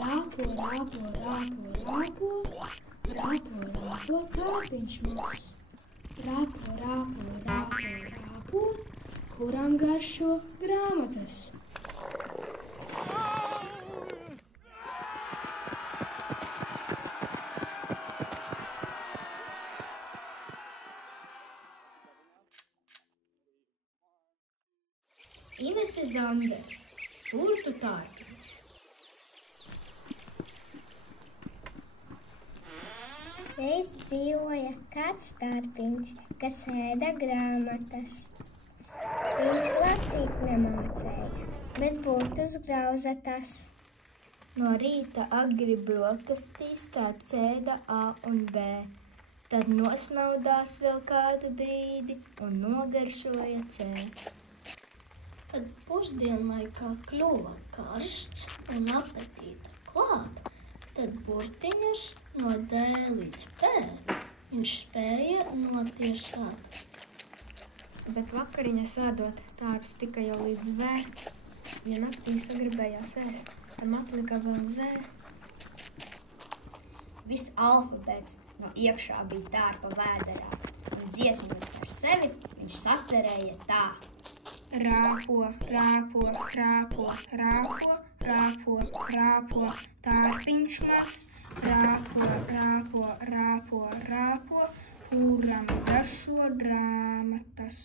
Rāpo, rāpo, rāpo, rāpo, rāpo, rāpo, kāpiņš mūs. Rāpo, rāpo, rāpo, rāpo, kuram garšo grāmatas. Inese Zandere, burtu tārpiņš. Reiz dzīvoja kāds tārpiņš, kas ēda grāmatas. Viņš lasīt nemācēja, bet burtus grauza tas. No rīta agri brokastīs tārps ēda A un B, tad nosnaudās vēl kādu brīdi un nogaršoja C. Kad pusdienlaikā kļuva karsts un apetīte klāt, tad burtiņus no D līdz P viņš spēja notiesāt. Bet vakariņas ēdot tārps tika jau līdz V. Ja naktī sagribējās ēst, tam atlika vēl Z. Viss alfabēts no iekšā bija tārpa vēderā, un dziesmot par sevi viņš sacerēja tā. Rāpo, rāpo, rāpo, rāpo, rāpo, rāpo, tārpiņš mazs. Rāpo, rāpo, rāpo, rāpo, kuram garšo grāmatas.